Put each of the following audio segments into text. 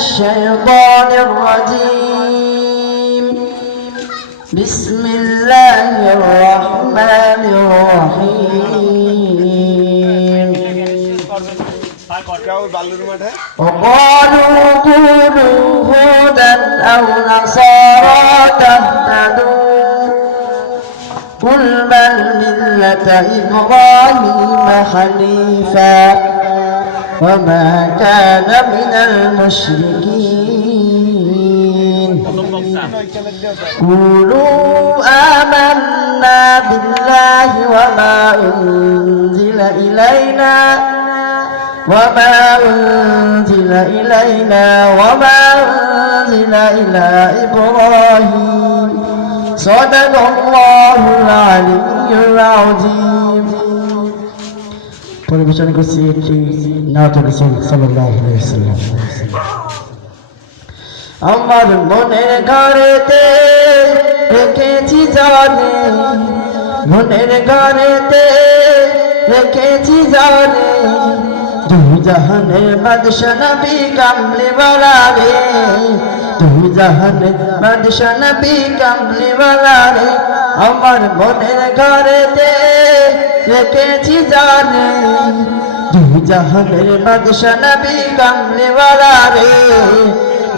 الشيطان الرجيم بسم الله الرحمن الرحيم وقالوا كونوا هودا أو نصارى تهتدوا قل بل ملة إبراهيم حنيفا وما كان من المشركين قولوا آمنا بالله وما أنزل إلينا وما أنزل إلى إبراهيم صدق الله العلي العظيم পরিবেশন করছি একটি নাত রাসূল সাল্লাল্লাহু আলাইহি ওয়াসাল্লাম। আমার মনের ঘরেতে রেখেছি জানে, মনের ঘরেতে রেখেছি জানে, দুই জাহানের বাদশা নবী কামলিওয়ালা রে, দুই জাহানের বাদশা নবী কামলিওয়ালা রে। আমার মনের ঘরেতে রেখেছি জানে, দুই জাহানের বাদশা নবী কামলিওয়ালা রে,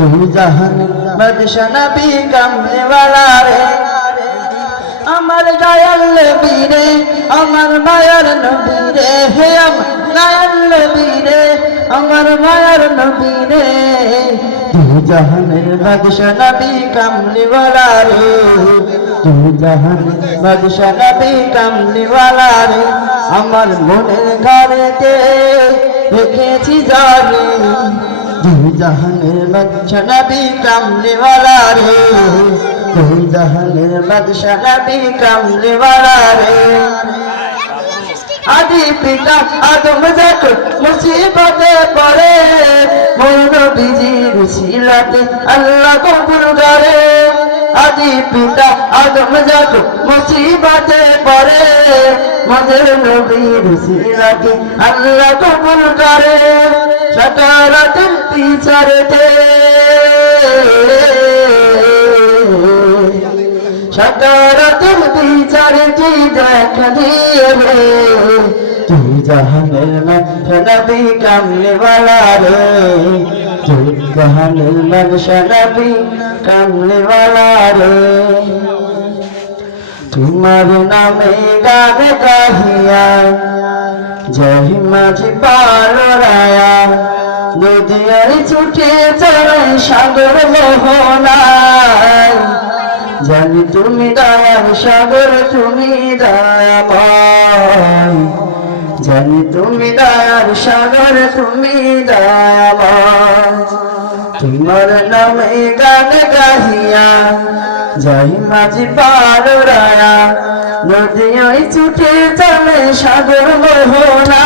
দুই জাহানের বাদশা নবী কামলিওয়ালা রে। আমার দয়াল নবী রে, আমার মায়ার নবী রে, হে আমার দয়াল নবী রে, আমার মায়ার নবী রে, দুই জাহানের বাদশা নবী কামলিওয়ালা রে, দুই জাহানের বাদশা নবী কামলিওয়ালা রে। আমার মনের ঘরেতে রেখেছি জানে, দুই জাহানের বাদশা নবী কামলিওয়ালা রে, দুই জাহানের বাদশা নবী কামলিওয়ালা রে। আদি পিতা আদম যখন মুসিবতে পড়ে, মোর নবীজির উসিলাতে আল্লাহ কবুল করে। আদি পিতা আদম যখন মুসিবতে পড়ে, মোদের নবীর উসিলাতে আল্লাহ কবুল করে। সাকারাতুল বিচারতে সাকারাতুল বিচারতে দেখা দিয়ে রে, দুই জাহানের নবী কামলিওয়ালা রে, দুই জাহানের নবী কামলিওয়ালা রে। তোমার নামে গান গাহিয়া জয় মাঝি পালরায়া, নদীর ছুটে চলে সাগর মোহনায়। জানি তুমি দয়ার সাগর, তুমি দয়াময়, জানি তুমি দয়ার সাগর, তুমি দয়াময়। তোমার নামে গান গাহিয়া যাই মাঝি পালরায়া, নদী ছুটে চলে সাগর মোহনা।